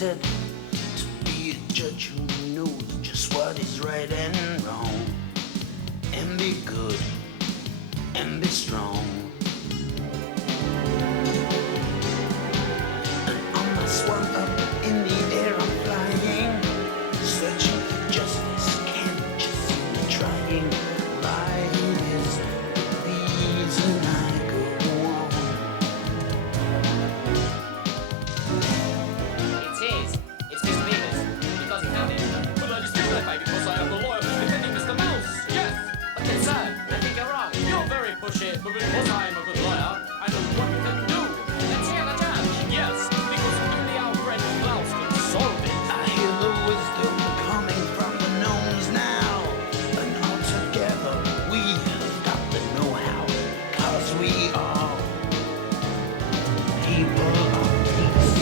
appointed to be a judge who knows just what is right and wrong, and be good and be strong. And on my swan up in the air I'm flying, searching for justice, can't you see me trying? Life is the reason I go on. It's Mr. Beavis. Because he found it. But I dispute that, baby, because I am the lawyer who's defending Mr. Mouse. Yes. Okay, sir, I think you're wrong. You're very pushy, but because I am a good lawyer, I know what we can do. Let's hear the judge. Yes, because only our friend Klaus can solve it. I hear the wisdom coming from the gnomes now, and all together we have got the know-how, 'cause we are people of peace.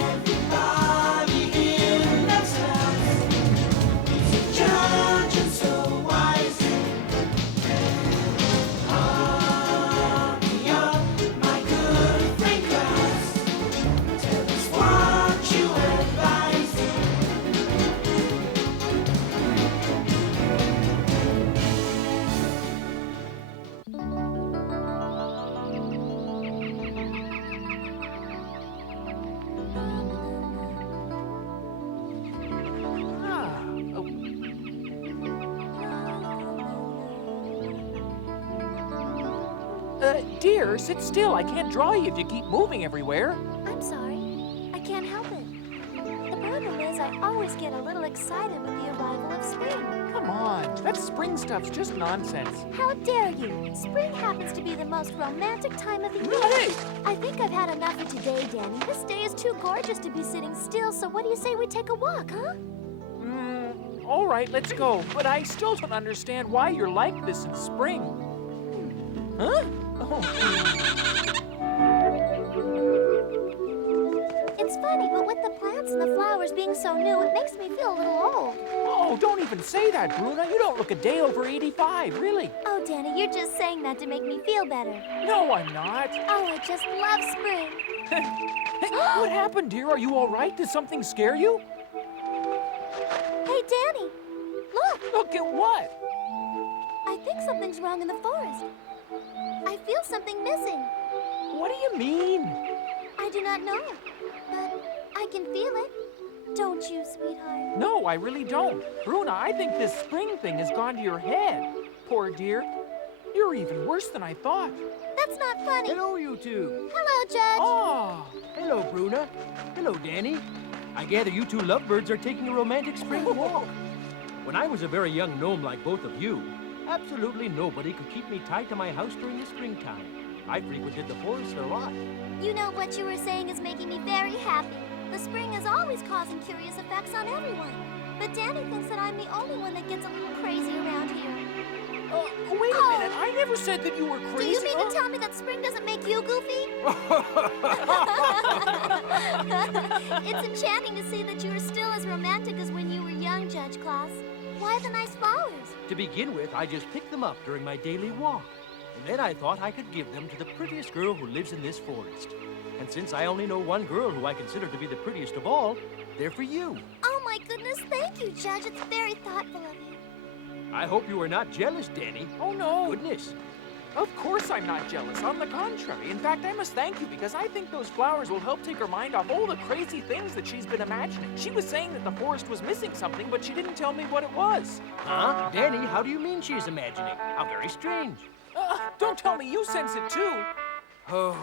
Everybody in this house is a judge and so wise. Hurry up, my good friend Klaus. Tell us what you advise. Dear, sit still. I can't draw you if you keep moving everywhere. I'm sorry. I can't help it. The problem is I always get a little excited with the arrival of spring. Come on, that spring stuff's just nonsense. How dare you? Spring happens to be the most romantic time of the year. Hey! I think I've had enough for today, Danny. This day is too gorgeous to be sitting still, so what do you say we take a walk, huh? All right, let's go. But I still don't understand why you're like this in spring. Huh? Oh. It's funny, but with the plants and the flowers being so new, it makes me feel a little old. Oh, don't even say that, Bruna. You don't look a day over 85, really. Oh, Danny, you're just saying that to make me feel better. No, I'm not. Oh, I just love spring. Hey, what happened, dear? Are you all right? Did something scare you? Hey, Danny, look. Look at what? I think something's wrong in the forest. I feel something missing. What do you mean? I do not know, but I can feel it. Don't you, sweetheart? No, I really don't. Bruna, I think this spring thing has gone to your head. Poor dear. You're even worse than I thought. That's not funny. Hello, you two. Hello, Judge. Oh, Hello, Bruna. Hello, Danny. I gather you two lovebirds are taking a romantic spring walk. When I was a very young gnome like both of you, absolutely nobody could keep me tied to my house during the springtime. I frequented the forest a lot. You know, what you were saying is making me very happy. The spring is always causing curious effects on everyone. But Danny thinks that I'm the only one that gets a little crazy around here. wait a minute. I never said that you were Do crazy. you mean to tell me that spring doesn't make you goofy? It's enchanting to see that you are still as romantic as when you were young, Judge Klaus. Why the nice flowers? To begin with, I just picked them up during my daily walk. And then I thought I could give them to the prettiest girl who lives in this forest. And since I only know one girl who I consider to be the prettiest of all, they're for you. Oh my goodness, thank you, Judge. It's very thoughtful of you. I hope you are not jealous, Danny. Oh, no. Goodness. Of course I'm not jealous. On the contrary. In fact, I must thank you because I think those flowers will help take her mind off all the crazy things that she's been imagining. She was saying that the forest was missing something, but she didn't tell me what it was. Huh? Danny, how do you mean she's imagining? How very strange. Don't tell me you sense it too. Oh,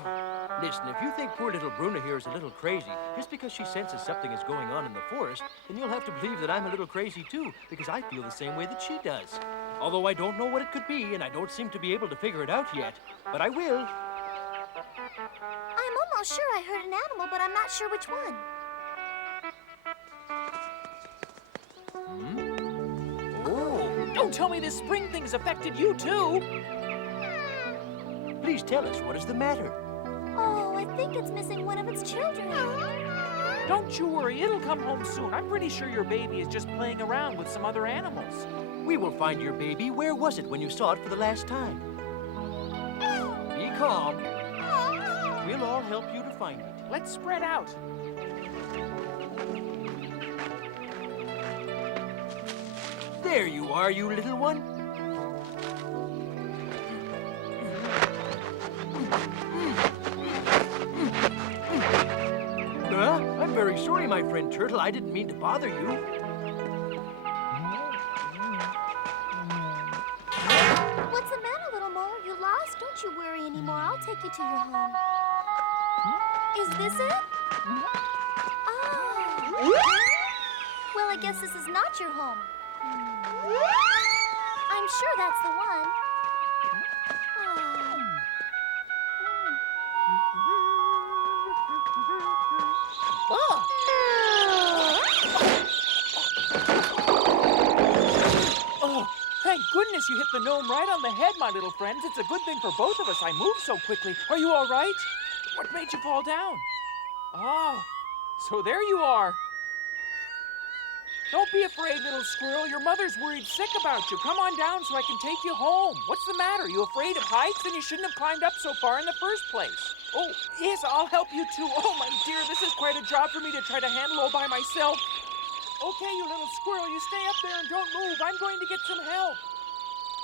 listen, if you think poor little Bruna here is a little crazy, just because she senses something is going on in the forest, then you'll have to believe that I'm a little crazy too, because I feel the same way that she does. Although I don't know what it could be, and I don't seem to be able to figure it out yet. But I will. I'm almost sure I heard an animal, but I'm not sure which one. Oh, Don't tell me this spring thing's affected you too. please tell us, what is the matter? Oh, I think it's missing one of its children. Don't you worry, it'll come home soon. I'm pretty sure your baby is just playing around with some other animals. We will find your baby. Where was it when you saw it for the last time? Be calm. We'll all help you to find it. Let's spread out. There you are, you little one. I'm very sorry, my friend Turtle. I didn't mean to bother you. What's the matter, little mole? You lost? Don't you worry anymore. I'll take you to your home. Is this it? Oh. Well, I guess this is not your home. I'm sure that's the one. Oh, thank goodness you hit the gnome right on the head, my little friends. It's a good thing for both of us I moved so quickly. Are you all right? What made you fall down? Oh, so there you are. Don't be afraid, little squirrel. Your mother's worried sick about you. Come on down so I can take you home. What's the matter? You afraid of heights? Then you shouldn't have climbed up so far in the first place. Oh, yes, I'll help you too. Oh, my dear, this is quite a job for me to try to handle all by myself. Okay, you little squirrel, you stay up there and don't move. I'm going to get some help.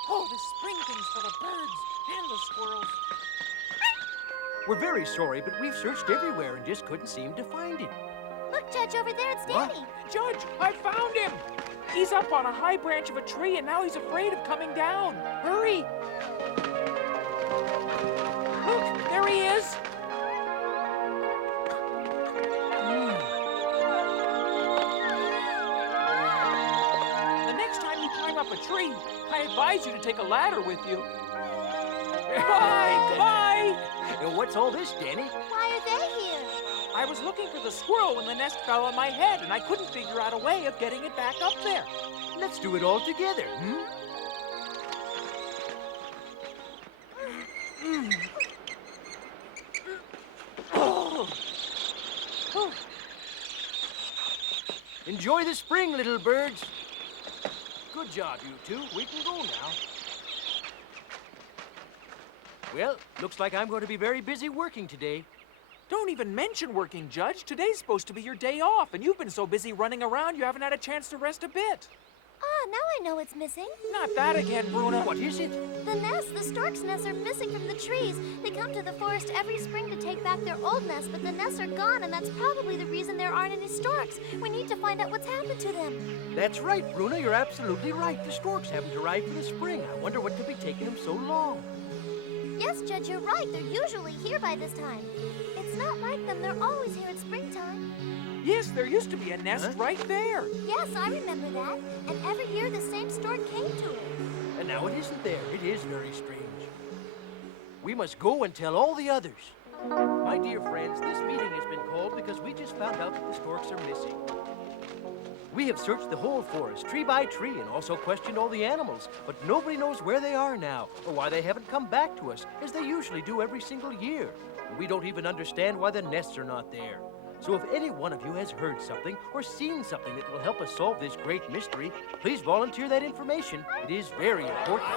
Oh, the spring thing's for the birds and the squirrels. We're very sorry, but we've searched everywhere and just couldn't seem to find it. Look, Judge, over there, it's What? Danny. Judge, I found him! He's up on a high branch of a tree, and now he's afraid of coming down. Hurry! Look, there he is! The next time you climb up a tree, I advise you to take a ladder with you. Bye! Bye! And what's all this, Danny? Why are they here? I was looking for the squirrel when the nest fell on my head, and I couldn't figure out a way of getting it back up there. Let's do it all together, Oh. Oh. Enjoy the spring, little birds. Good job, you two. We can go now. Well, looks like I'm going to be very busy working today. Don't even mention working, Judge. Today's supposed to be your day off, and you've been so busy running around you haven't had a chance to rest a bit. Ah, now I know what's missing. Not that again, Bruna. What is it? The nests, the storks' nests are missing from the trees. They come to the forest every spring to take back their old nests, but the nests are gone, and that's probably the reason there aren't any storks. We need to find out what's happened to them. That's right, Bruna. You're absolutely right. The storks haven't arrived for the spring. I wonder what could be taking them so long. Yes, Judge, you're right. They're usually here by this time. It's not like them. They're always here at springtime. Yes, there used to be a nest right there. Yes, I remember that. And every year the same stork came to it. And now it isn't there. It is very strange. We must go and tell all the others. My dear friends, this meeting has been called because we just found out that the storks are missing. We have searched the whole forest, tree by tree, and also questioned all the animals, but nobody knows where they are now, or why they haven't come back to us, as they usually do every single year. And we don't even understand why the nests are not there. So if any one of you has heard something or seen something that will help us solve this great mystery, please volunteer that information. It is very important.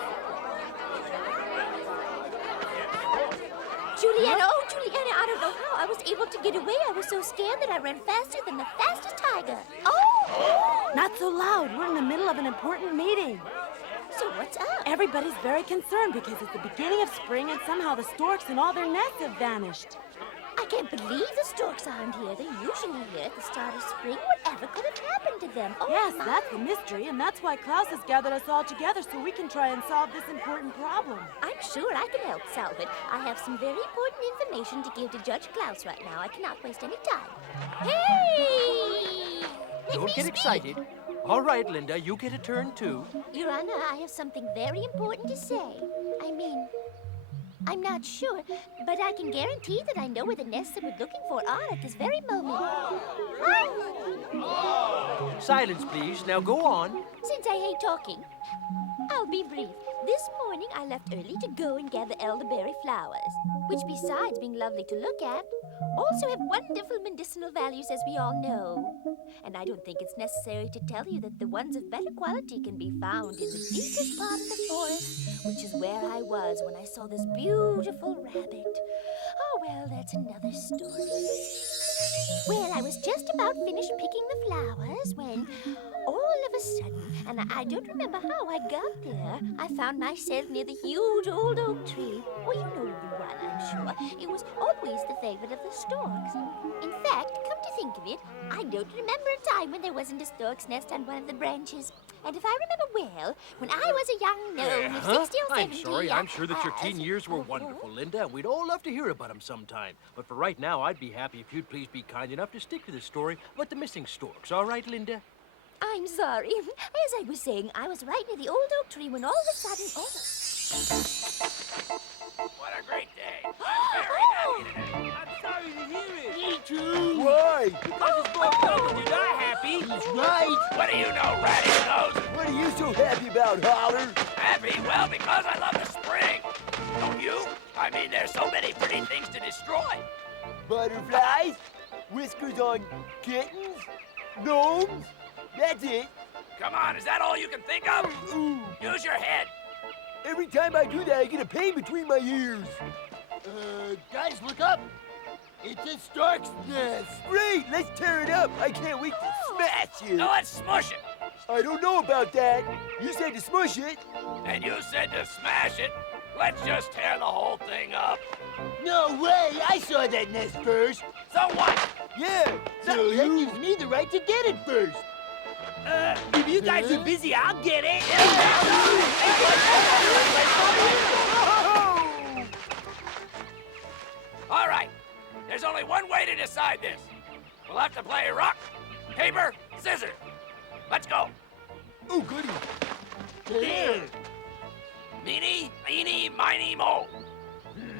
Juliana, oh, Juliana, I don't know how I was able to get away. I was so scared that I ran faster than the fastest tiger. Oh! Not so loud. We're in the middle of an important meeting. So what's up? Everybody's very concerned because it's the beginning of spring and somehow the storks and all their nests have vanished. I can't believe the storks aren't here. They're usually here at the start of spring. Whatever could have happened to them? Oh, Yes, my. that's the mystery, and that's why Klaus has gathered us all together so we can try and solve this important problem. I'm sure I can help solve it. I have some very important information to give to Judge Klaus right now. I cannot waste any time. Hey! Let Don't me get speak. excited. All right, Linda, you get a turn too. Your Honor, I have something very important to say. I mean, I'm not sure, but I can guarantee that I know where the nests that we're looking for are at this very moment. Silence, please. Now go on. Since I hate talking, I'll be brief. This morning I left early to go and gather elderberry flowers, which besides being lovely to look at, also have wonderful medicinal values as we all know. And I don't think it's necessary to tell you that the ones of better quality can be found in the deepest part of the forest, which is where I was when I saw this beautiful rabbit. Oh, well, that's another story. Well, I was just about finished picking the flowers when, all of a sudden, and I don't remember how I got there, I found myself near the huge old oak tree. Well, you know the one, I'm sure. It was always the favorite of the storks. In fact, come to think of it, I don't remember a time when there wasn't a stork's nest on one of the branches. And if I remember well, when I was a young gnome of 60 or 70... I'm sorry, I'm sure that your teen years were wonderful, Linda, and we'd all love to hear about them sometime. But for right now, I'd be happy if you'd please be kind enough to stick to the story about the missing storks, all right, Linda? I'm sorry. As I was saying, I was right near the old oak tree when all of a sudden... Oh! What a great day. I'm very happy today. I'm sorry to hear it. Me too. Why? Because it's more fun when you're not happy. He's right. What do you know, Ratty Nose? What are you so happy about, Holler? Happy? Well, because I love the spring. Don't you? I mean, there's so many pretty things to destroy. Butterflies? Whiskers on kittens? Gnomes? That's it. Come on, is that all you can think of? Ooh. Use your head. Every time I do that, I get a pain between my ears. Guys, look up. It's a stork's nest. Great, let's tear it up. I can't wait to smash it. Now let's smush it. I don't know about that. You said to smush it. And you said to smash it. Let's just tear the whole thing up. No way. I saw that nest first. So what? Yeah. So that gives me the right to get it first. If you guys are busy, I'll get it. All right. There's only one way to decide this. We'll have to play rock, paper, scissors. Let's go. Oh, goody. There. Meeny, meeny, miny, mo.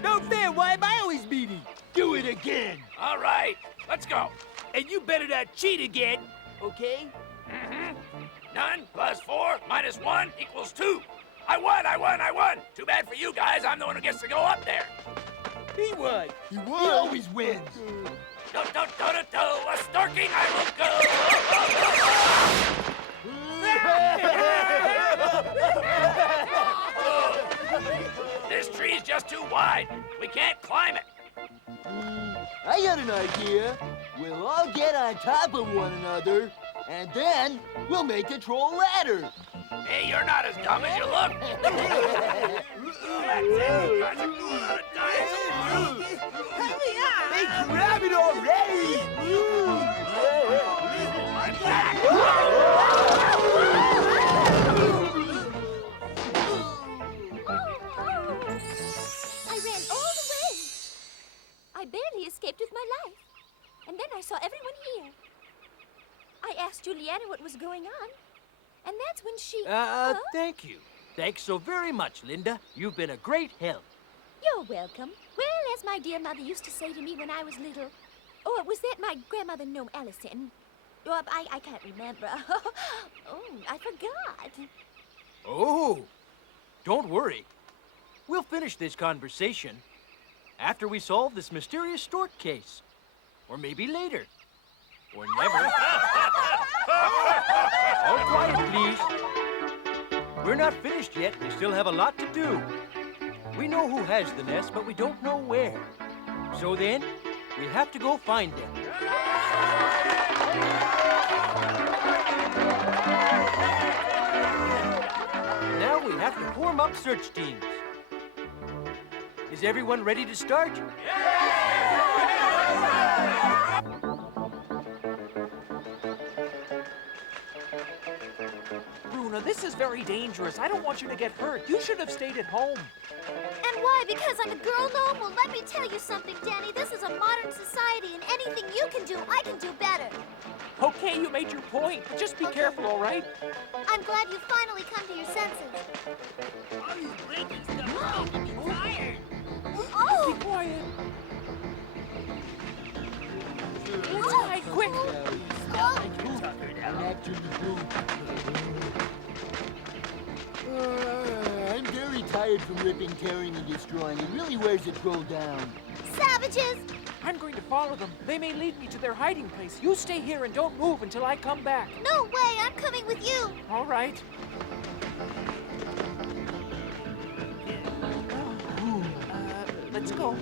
No fair. Why am I always meaty? Do it again. All right. Let's go. And you better not cheat again. Okay? None plus 4 minus 1 equals 2. I won. Too bad for you guys. I'm the one who gets to go up there. He won. He always wins. Do, a storking I will go. This tree's just too wide. We can't climb it. I got an idea. We'll all get on top of one another, and then we'll make a troll ladder. Hey, you're not as dumb as you look. That's a good time. Hey, grab it already. I'm back. I ran all the way. I barely escaped with my life. And then I saw everyone here. I asked Juliana what was going on. And that's when she... Thank you. Thanks so very much, Linda. You've been a great help. You're welcome. Well, as my dear mother used to say to me when I was little. Oh, was that my grandmother Gnome Allison? Oh, I can't remember. Oh, I forgot. Oh, don't worry. We'll finish this conversation after we solve this mysterious stork case. Or maybe later. Or never. All quiet, please. We're not finished yet. We still have a lot to do. We know who has the nest, but we don't know where. So then, we have to go find them. Now we have to form up search teams. Is everyone ready to start? Bruna, this is very dangerous. I don't want you to get hurt. You should have stayed at home. And why? Because I'm a girl gnome? Well, let me tell you something, Danny. This is a modern society, and anything you can do, I can do better. Okay, you made your point. But just be careful, all right? I'm glad you finally come to your senses. All these breaking stuff is making me tired. Oh! Be quiet. Inside, quick. I'm tired from ripping, tearing, and destroying. It really wears a troll down. Savages! I'm going to follow them. They may lead me to their hiding place. You stay here and don't move until I come back. No way! I'm coming with you! All right. Let's go.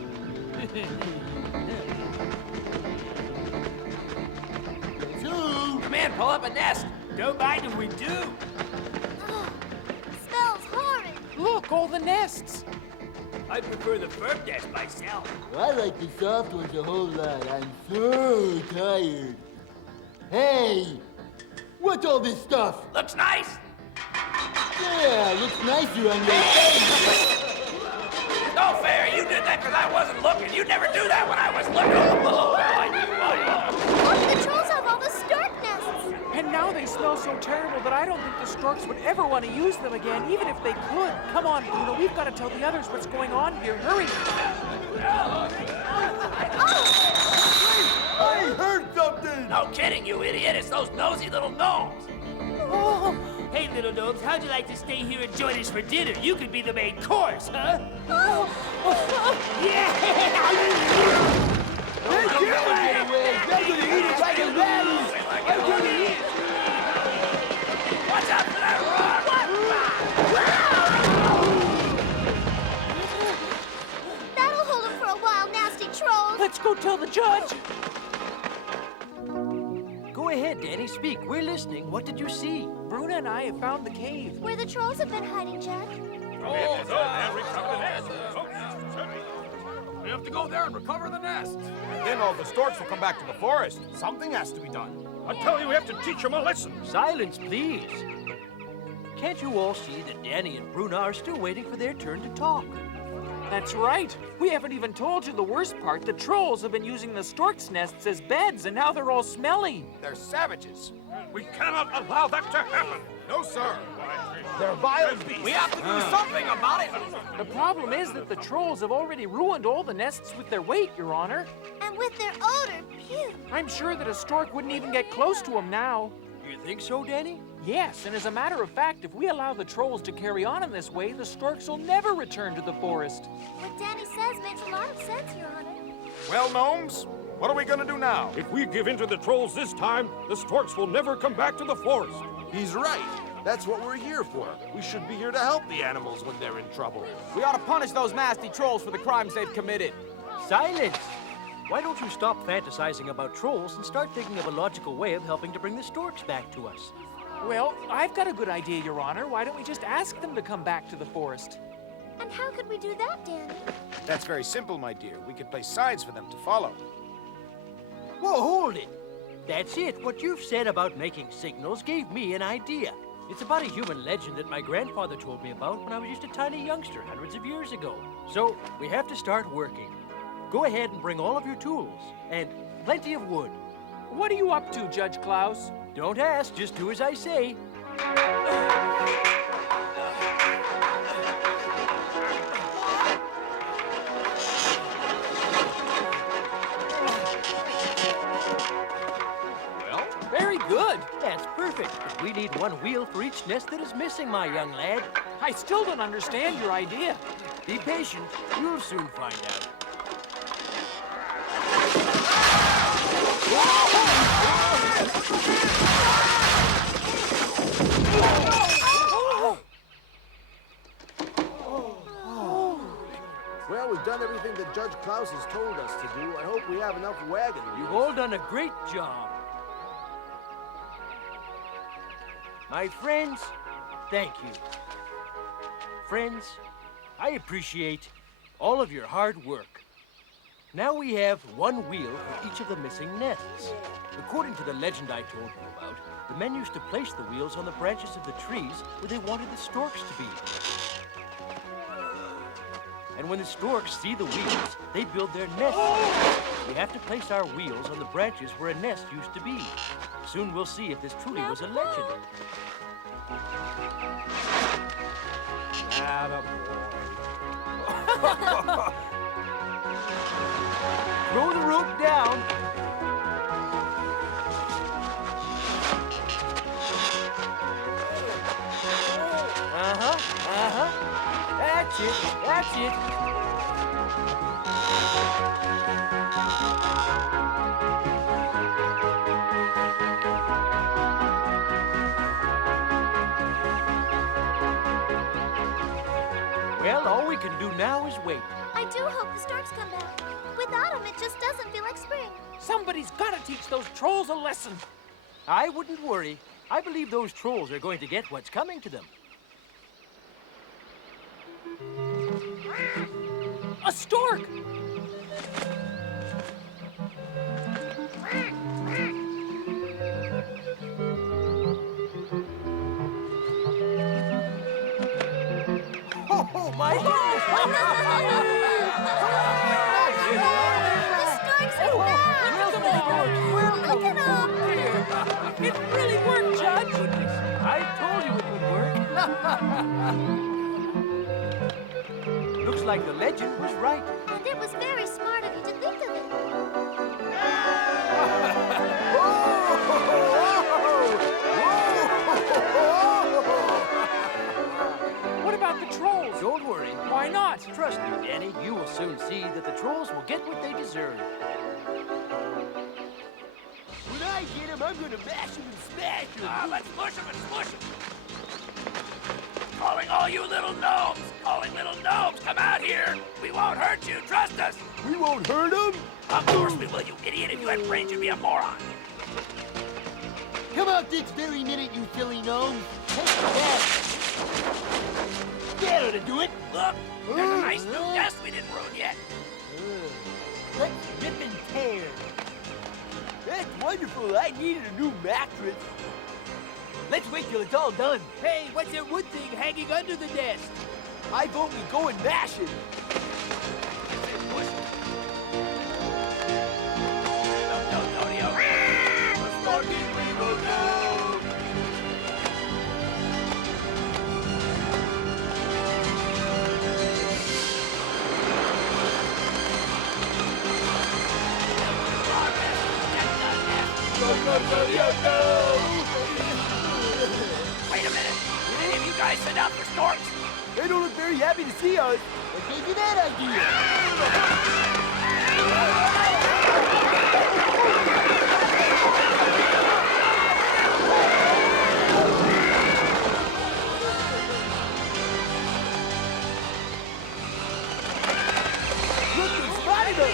Come in, pull up a nest. Don't mind if we do. Smells horrid! Look, all the nests. I prefer the firm nest myself. I like the soft ones a whole lot. I'm so tired. Hey! What's all this stuff? Looks nice. Yeah, looks nicer on your face. No fair. You did that because I wasn't looking. You never do that when I was looking. Oh, Look, the trolls have all the stork nests! And now they smell so terrible that I don't think the storks would ever want to use them again, even if they could. Come on, Bruno, we've got to tell the others what's going on here. Hurry! I heard something! no kidding, you idiot. It's those nosy little gnomes. Oh, Hey, little gnomes, how'd you like to stay here and join us for dinner? You could be the main course, huh? Yeah! Hey, get away! They're gonna eat it like a radish! I'm gonna eat it! Watch out for that rock! That'll hold them for a while, nasty trolls! let's go tell the judge. Go ahead, Danny, speak. We're listening. What did you see? Bruna and I have found the cave. Where the trolls have been hiding, Judge. We have to go there and recover the nest. Then all the storks will come back to the forest. Something has to be done. I tell you, we have to teach them a lesson. Silence, please. Can't you all see that Danny and Bruna are still waiting for their turn to talk? That's right. We haven't even told you the worst part. The trolls have been using the storks' nests as beds, and now they're all smelly. They're savages. We cannot allow that to happen. No, sir. They're vile beasts. We have to do something about it. The problem is that the trolls have already ruined all the nests with their weight, Your Honor. And with their odor, phew! I'm sure that a stork wouldn't even get close to them now. You think so, Danny? Yes, and as a matter of fact, if we allow the trolls to carry on in this way, the storks will never return to the forest. What Danny says makes a lot of sense, Your Honor. Well, gnomes, what are we gonna do now? If we give in to the trolls this time, the storks will never come back to the forest. He's right. That's what we're here for. We should be here to help the animals when they're in trouble. We ought to punish those nasty trolls for the crimes they've committed. Silence! Why don't you stop fantasizing about trolls and start thinking of a logical way of helping to bring the storks back to us? Well, I've got a good idea, Your Honor. Why don't we just ask them to come back to the forest? And how could we do that, Danny? That's very simple, my dear. We could place signs for them to follow. Whoa, hold it! That's it. What you've said about making signals gave me an idea. It's about a human legend that my grandfather told me about when I was just a tiny youngster hundreds of years ago. So, we have to start working. Go ahead and bring all of your tools, and plenty of wood. What are you up to, Judge Klaus? Don't ask, just do as I say. Well, very good. That's perfect. But we need one wheel for each nest that is missing, my young lad. I still don't understand your idea. Be patient. You'll soon find out. Well, we've done everything that Judge Klaus has told us to do. I hope we have enough wagon wheels. You've all done a great job. My friends, thank you. Friends, I appreciate all of your hard work. Now we have one wheel for each of the missing nests. According to the legend I told you about, the men used to place the wheels on the branches of the trees where they wanted the storks to be. And when the storks see the wheels, they build their nests. We have to place our wheels on the branches where a nest used to be. Soon we'll see if this truly was a legend. Throw the rope down. That's it. it. Well, all we can do now is wait. I do hope the storks come back. Without them, it just doesn't feel like spring. Somebody's got to teach those trolls a lesson. I wouldn't worry. I believe those trolls are going to get what's coming to them. A stork! Oh, my goodness! The storks are back! Look at them! It really worked, Judge! I told you it would work. Looks like the legend was right. And it was very smart of you to think of it. What about the trolls? Don't worry. Why not? Trust me, Danny. You will soon see that the trolls will get what they deserve. When I get him, I'm gonna mash him and smash him. Let's push him and smush him. Calling all you little gnomes! Calling little gnomes! Come out here! We won't hurt you! Trust us! We won't hurt him. Of course we will, you idiot! If you had brains, you'd be a moron! Come out this very minute, you silly gnomes. Take that. That ought to do it. Look! There's a nice new nest we didn't ruin yet! Let's rip and tear. That's wonderful. I needed a new mattress. Let's wait till it's all done. Hey, what's that wood thing hanging under the nest? I vote we go and mash it. Wait a minute! Any of you guys sent out for storks? They don't look very happy to see us. What gave you that idea? Look, they spotted us.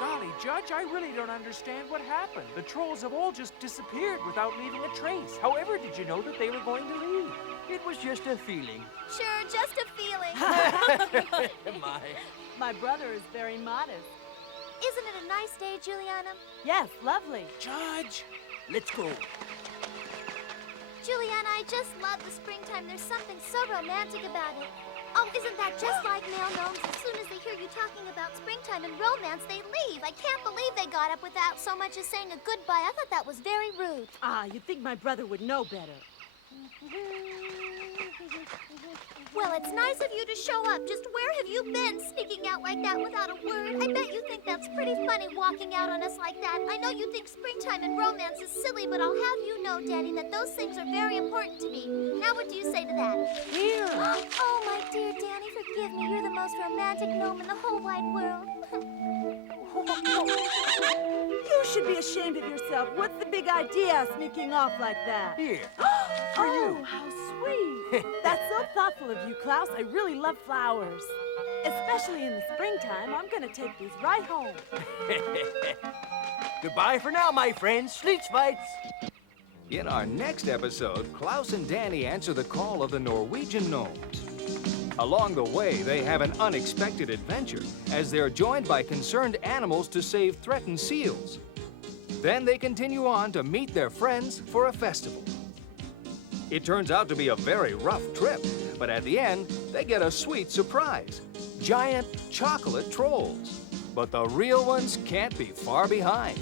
Golly, Judge, I really don't understand what happened. The trolls have all just disappeared without leaving a trace. However, did you know that they were going to leave? It was just a feeling. Sure, just a feeling. My brother is very modest. Isn't it a nice day, Juliana? Yes, lovely. Judge! Let's go. Juliana, I just love the springtime. There's something so romantic about it. Oh, isn't that just like male gnomes? As soon as they hear you talking about springtime and romance, they leave. I can't believe they got up without so much as saying a goodbye. I thought that was very rude. Ah, you'd think my brother would know better. Well, it's nice of you to show up. Just where have you been, sneaking out like that without a word? I bet you think that's pretty funny, walking out on us like that. I know you think springtime and romance is silly, but I'll have you know, Danny, that those things are very important to me. Now what do you say to that? Here. Oh, my dear Danny, forgive me. You're the most romantic gnome in the whole wide world. You should be ashamed of yourself. What's the big idea, sneaking off like that? Here. For you. How sweet. That's so thoughtful of you, Klaus. I really love flowers. Especially in the springtime. I'm going to take these right home. Goodbye for now, my friends. Sleetsfights. In our next episode, Klaus and Danny answer the call of the Norwegian gnomes. Along the way, they have an unexpected adventure as they're joined by concerned animals to save threatened seals. Then they continue on to meet their friends for a festival. It turns out to be a very rough trip, but at the end, they get a sweet surprise. Giant chocolate trolls. But the real ones can't be far behind.